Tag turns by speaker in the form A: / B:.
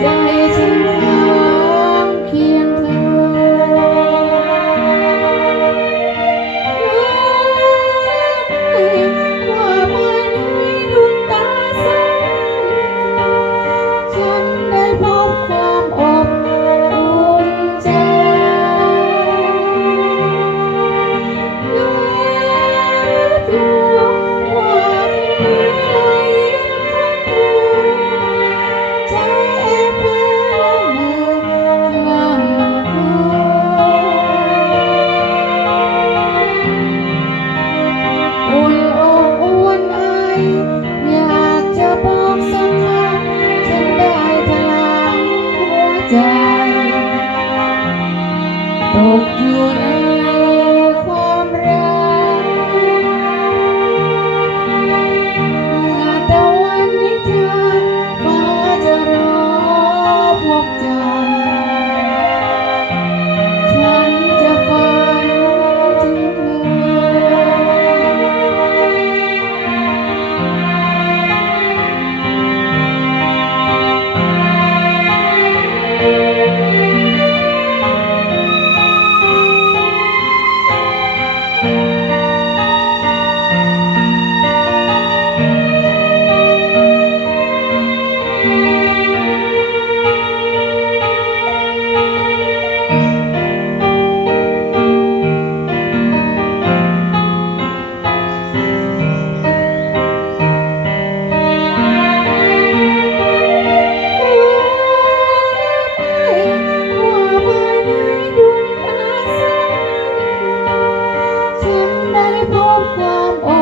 A: 再一次。Tokyo and I.